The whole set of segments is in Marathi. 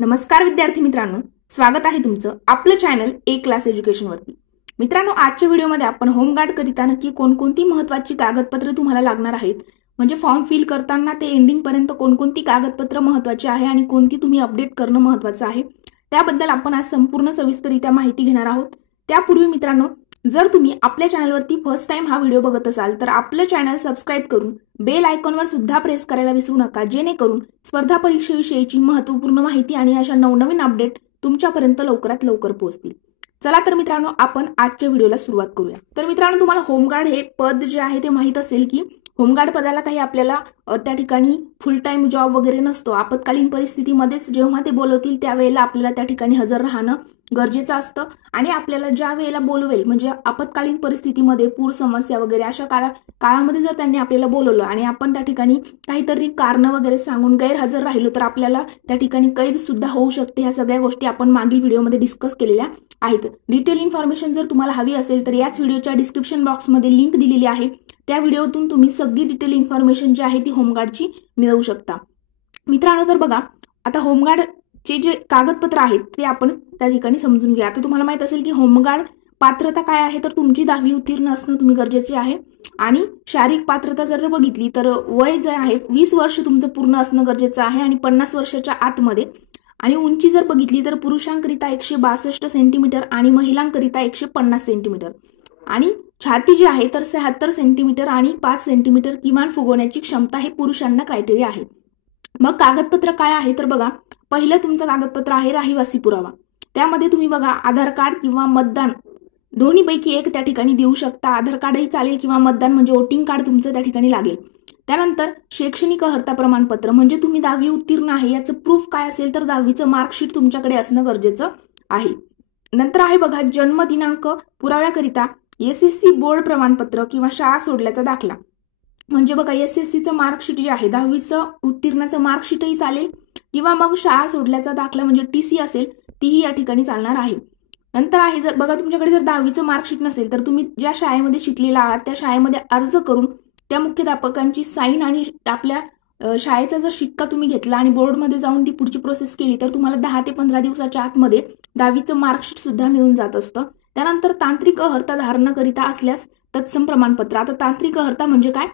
नमस्कार विद्यार्थी मित्रांनो, स्वागत आहे तुमचं आपलं चॅनल ए क्लास एज्युकेशन वरती। मित्रांनो, आजच्या व्हिडिओमध्ये आपण होमगार्ड करिता नक्की कोणकोणती महत्त्वाची कागदपत्रे तुम्हाला लागणार आहेत, म्हणजे फॉर्म फिल करताना ते एंडिंग पर्यंत कोणकोणती कागदपत्र महत्त्वाची आहे आणि कोणती तुम्ही अपडेट करणं महत्त्वाचं आहे त्याबद्दल आपण आज संपूर्ण सविस्तररित्या माहिती घेणार आहोत। त्यापूर्वी मित्रांनो, जर तुम्ही आपल्या चॅनलवरती फर्स्ट टाइम हा व्हिडिओ बघत असाल तर आपलं चॅनल सबस्क्राइब करून बेल आयकॉनवर सुद्धा प्रेस करायला विसरू नका, जेणेकरून स्पर्धा परीक्षेविषयीची महत्त्वपूर्ण माहिती आणि अशा नवनवीन अपडेट तुमच्यापर्यंत लवकरात लवकर पोहोचतील। चला तर मित्रांनो, आपण आजच्या व्हिडिओला सुरुवात करूया। तर मित्रांनो, तुम्हाला होमगार्ड हे पद जे आहे ते माहित असेल की होमगार्ड पदाला काही आपल्याला त्या ठिकाणी फुल टाइम जॉब वगैरे नसतो। आपत्कालीन परिस्थितीमध्येच जेव्हा ते बोलवतील त्यावेळेला आपल्याला त्या ठिकाणी हजर राहणं गरजेचं असतं आणि आपल्याला ज्या वेळेला बोलवेल, म्हणजे आपत्कालीन परिस्थितीमध्ये पूर समस्या वगैरे अशा काळामध्ये जर त्यांनी आपल्याला बोलवलं आणि आपण त्या ठिकाणी काहीतरी कारण वगैरे सांगून गैरहजर राहिलो तर आपल्याला त्या ठिकाणी कैद सुद्धा होऊ शकते। ह्या सगळ्या गोष्टी आपण मागील व्हिडिओमध्ये डिस्कस केलेल्या आहेत। डिटेल इन्फॉर्मेशन जर तुम्हाला हवी असेल तर याच व्हिडिओच्या डिस्क्रिप्शन बॉक्समध्ये लिंक दिलेली आहे, त्या व्हिडिओतून तुम्ही सगळी डिटेल इन्फॉर्मेशन जी आहे ती होमगार्डची मिळवू शकता। मित्रांनो, तर बघा, आता होमगार्डचे जे कागदपत्र आहेत ते आपण त्या ठिकाणी समजून घ्या। आता तुम्हाला माहित असेल की होमगार्ड पात्रता काय आहे, तर तुमची 10वी उत्तीर्ण असणं तुम्ही गरजेचे आहे आणि शारीरिक पात्रता जर बघितली तर वय जे आहे 20 वर्ष तुमचं पूर्ण असणं गरजेचं आहे आणि 50 वर्षाच्या आतमध्ये, आणि उंची जर बघितली तर पुरुषांकरिता 162 सेंटीमीटर आणि महिलांकरिता 150 सेंटीमीटर, आणि छाती जी आहे तर 76 सेंटीमीटर आणि 5 सेंटीमीटर किमान फुगवण्याची क्षमता हे पुरुषांना क्रायटेरिया आहे। मग कागदपत्र काय आहे, तर बघा, पहिलं तुमचं कागदपत्र आहे रहिवासी पुरावा। त्यामध्ये तुम्ही बघा आधार कार्ड किंवा मतदान दोन्हीपैकी एक त्या ठिकाणी देऊ शकता। आधार कार्डही चालेल किंवा मतदान म्हणजे वोटिंग कार्ड तुमचं त्या ठिकाणी लागेल। त्यानंतर शैक्षणिक अर्हता प्रमाणपत्र, म्हणजे तुम्ही 10वी उत्तीर्ण आहे याचं प्रूफ काय असेल तर 10वीचं मार्कशीट तुमच्याकडे असणं गरजेचं आहे। नंतर आहे बघा जन्म दिनांक पुराव्याकरिता SSC बोर्ड प्रमाणपत्र किंवा शाळा सोडल्याचा दाखला, म्हणजे बघा SSCचं मार्कशीट जे आहे 10वीचं उत्तीर्णाचं मार्कशीटही चालेल किंवा मग शाळा सोडल्याचा दाखला म्हणजे TC असेल तीही या ठिकाणी चालणार आहे। नंतर आहे जर बघा तुमच्याकडे जर 10वीचं मार्कशीट नसेल तर तुम्ही ज्या शाळेमध्ये शिकलेला आहात त्या शाळेमध्ये अर्ज करून त्या मुख्याध्यापकांची साईन आणि आपल्या शाळेचा जर शिक्का तुम्ही घेतला आणि बोर्डमध्ये जाऊन ती पुढची प्रोसेस केली तर तुम्हाला 10 ते 15 दिवसाच्या आतमध्ये 10वीचं मार्कशीट सुद्धा मिळून जात असतं। त्यानंतर तांत्रिक अर्हता धारणकरिता असल्यास तत्सम प्रमाणपत्र। आता तांत्रिक अर्हता म्हणजे काय,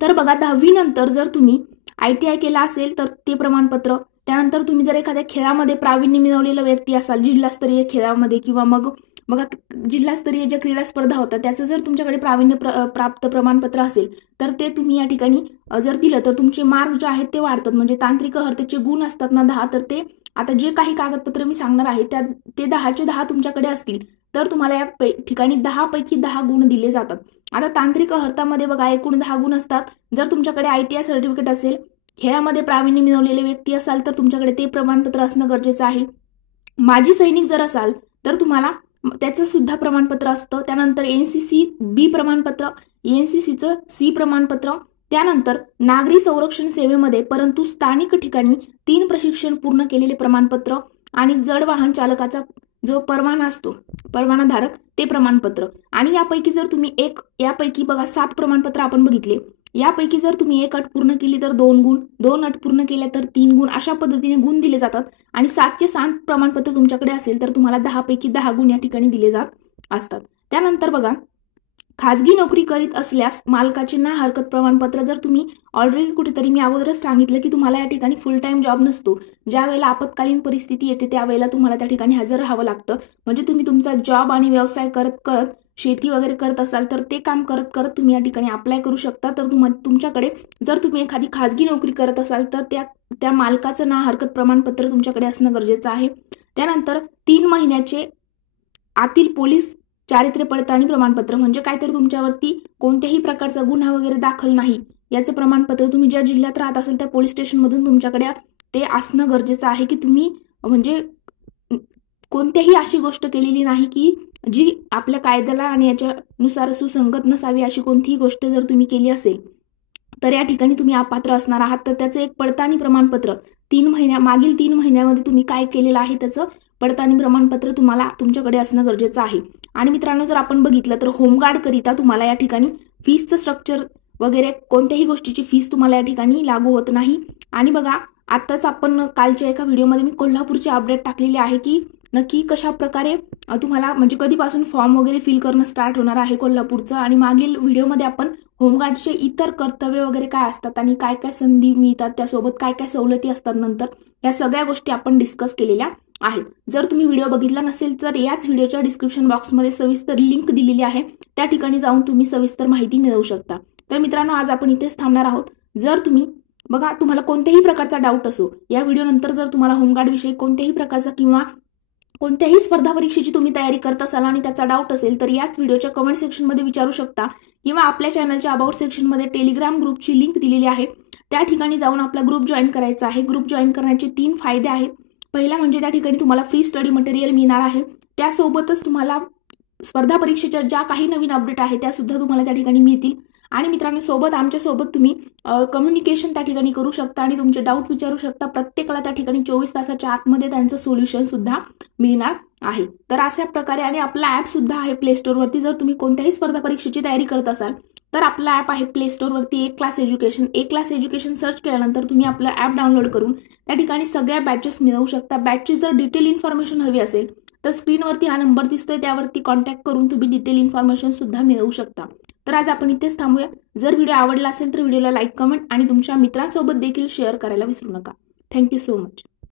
तर बघा 10वी नंतर जर तुम्ही ITI केला असेल तर ते प्रमाणपत्र, त्यानंतर तुम्ही जर एखाद्या खेळामध्ये प्रावीण्य मिळवलेला व्यक्ती असाल जिल्हास्तरीय खेळामध्ये किंवा मग बघा जिल्हास्तरीय ज्या क्रीडा स्पर्धा होतात त्याचं जर तुमच्याकडे प्रावीण्य प्राप्त प्रमाणपत्र असेल तर ते तुम्ही या ठिकाणी जर दिलं तर तुमचे मार्क जे आहेत ते वाढतात। म्हणजे तांत्रिक अर्हतेचे गुण असतात ना 10, तर ते आता जे काही कागदपत्र मी सांगणार आहे त्या ते 10चे 10 तुमच्याकडे असतील तर तुम्हाला या ठिकाणी 10 पैकी 10 गुण दिले जातात। आता तांत्रिक अर्हतामध्ये बघा एकूण 10 गुण असतात। जर तुमच्याकडे ITI सर्टिफिकेट असेल, खेळामध्ये प्रावीण्य मिळवलेले व्यक्ती असाल तर तुमच्याकडे ते प्रमाणपत्र असणं गरजेचं आहे। माजी सैनिक जर असाल तर तुम्हाला त्याचं सुद्धा प्रमाणपत्र असतं। त्यानंतर NCC B प्रमाणपत्र, NCCचं C प्रमाणपत्र, त्यानंतर नागरी संरक्षण सेवेमध्ये परंतु स्थानिक ठिकाणी 3 प्रशिक्षण पूर्ण केलेले प्रमाणपत्र आणि जड वाहन चालकाचा जो परवाना असतो परवानाधारक ते प्रमाणपत्र। आणि यापैकी जर तुम्ही यापैकी बघा 7 प्रमाणपत्र आपण बघितले, यापैकी जर तुम्ही एक अट पूर्ण केली तर 2 गुण, 2 अट पूर्ण केल्या तर 3 गुण, अशा पद्धतीने गुण दिले जातात। आणि 7चे 7 प्रमाणपत्र तुमच्याकडे असेल तर तुम्हाला 10 पैकी 10 गुण या ठिकाणी दिले जात असतात। त्यानंतर बघा खाजगी नोकरी करीत असल्यास मालकाचे ना हरकत प्रमाणपत्र, जर तुम्ही ऑलरेडी कुठेतरी मी अगोदरच सांगितलं की तुम्हाला या ठिकाणी फुल टाइम जॉब नसतो, ज्या वेळेला आपत्कालीन परिस्थिती येते त्यावेळेला तुम्हाला त्या ठिकाणी हजर राहावं लागतं। म्हणजे तुम्ही तुमचा जॉब आणि व्यवसाय करत करत शेती वगैरे करत असाल तर ते काम करत करत तुम्ही या ठिकाणी अप्लाय करू शकता। तर तुमच्याकडे जर तुम्ही एखादी खाजगी नोकरी करत असाल तर त्या मालकाचं ना हरकत प्रमाणपत्र तुमच्याकडे असणं गरजेचं आहे। त्यानंतर 3 महिन्याचे आतील पोलीस चारित्र्य पडताळणी प्रमाणपत्र, म्हणजे काय तर तुमच्यावरती कोणत्याही प्रकारचा गुन्हा वगैरे दाखल नाही याचं प्रमाणपत्र तुम्ही ज्या जिल्ह्यात राहत असेल त्या पोलीस स्टेशनमधून तुमच्याकडे ते असणं गरजेचं आहे की तुम्ही म्हणजे कोणत्याही अशी गोष्ट केलेली नाही की जी आपल्या कायद्याला आणि याच्यानुसार सुसंगत नसावी। अशी कोणतीही गोष्ट जर तुम्ही केली असेल तर या ठिकाणी तुम्ही अपात्र असणार आहात। तर त्याचं एक पडताळणी प्रमाणपत्र मागील 3 महिन्यामध्ये तुम्ही काय केलेलं आहे त्याचं पडताळणी प्रमाणपत्र तुमच्याकडे असणं गरजेचं आहे। आणि मित्रांनो, जर आपण बघितलं तर होमगार्ड करिता तुम्हाला या ठिकाणी फीसचं स्ट्रक्चर वगैरे कोणत्याही गोष्टीची फीस तुम्हाला या ठिकाणी लागू होत नाही। आणि बघा आत्ताच आपण कालच्या एका व्हिडिओमध्ये मी कोल्हापूरची अपडेट टाकलेली आहे की नक्की कशा प्रकारे तुम्हाला म्हणजे कधीपासून फॉर्म वगैरे फिल करणं स्टार्ट होणार आहे कोल्हापूरचं, आणि मागील व्हिडिओमध्ये आपण होमगार्डचे इतर कर्तव्य वगैरे काय असतात आणि काय काय संधी मिळतात, त्यासोबत काय काय सवलती असतात नंतर, या सगळ्या गोष्टी आपण डिस्कस केलेल्या आहेत. जर तुम्ही व्हिडिओ बघितला नसेल तर याच व्हिडिओच्या डिस्क्रिप्शन बॉक्समध्ये सविस्तर लिंक दिलेली आहे, त्या ठिकाणी जाऊन तुम्ही सविस्तर माहिती मिळवू शकता. तर मित्रांनो, आज आपण इथेच थांबणार आहोत. जर तुम्ही बघा तुम्हाला कोणत्याही प्रकारचा डाऊट असो, या व्हिडिओ नंतर जर तुम्हाला होमगार्ड विषयी कोणत्याही प्रकारचा किंवा कोणत्याही स्पर्धा परीक्षेची तुम्ही तयारी करत असाल आणि त्याचा डाऊट असेल तर याच व्हिडिओच्या कमेंट सेक्शनमध्ये विचारू शकता, किंवा आपल्या चॅनलच्या अबाउट सेक्शनमध्ये टेलिग्राम ग्रुपची लिंक दिलेली आहे, त्या ठिकाणी जाऊन आपला ग्रुप जॉईन करायचा आहे. ग्रुप जॉईन करण्याचे 3 फायदे आहेत. पहिला म्हणजे त्या ठिकाणी तुम्हाला फ्री स्टडी मटेरियल मिळणार आहे, त्यासोबतच तुम्हाला स्पर्धा परीक्षेच्या ज्या काही नवीन अपडेट आहे त्या सुद्धा तुम्हाला त्या ठिकाणी मिळतील. आणि मित्रांनो, सोबत आमच्यासोबत तुम्ही कम्युनिकेशन त्या ठिकाणी करू शकता आणि तुमचे डाऊट विचारू शकता. प्रत्येकाला त्या ठिकाणी 24 तासाच्या आतमध्ये त्यांचं सोल्युशन सुद्धा मिळणार आहे. तर अशा प्रकारे, आणि आपला ॲप सुद्धा आहे प्ले स्टोअरवरती. जर तुम्ही कोणत्याही स्पर्धा परीक्षेची तयारी करत असाल तर आपला ॲप आहे प्ले स्टोअरवरती, एक क्लास एज्युकेशन. एक क्लास एज्युकेशन सर्च केल्यानंतर तुम्ही आपलं ॲप डाउनलोड करून त्या ठिकाणी सगळ्या बॅचेस मिळवू शकता. बॅचची जर डिटेल इन्फॉर्मेशन हवी असेल तर स्क्रीनवरती हा नंबर दिसतोय, त्यावरती कॉन्टॅक्ट करून तुम्ही डिटेल इन्फॉर्मेशन सुद्धा मिळवू शकता. तर आज आपण इथेच थांबूया. जर व्हिडिओ आवडला असेल तर व्हिडिओला लाईक, कमेंट आणि तुमच्या मित्रांसोबत देखील शेअर करायला विसरू नका. Thank you so much.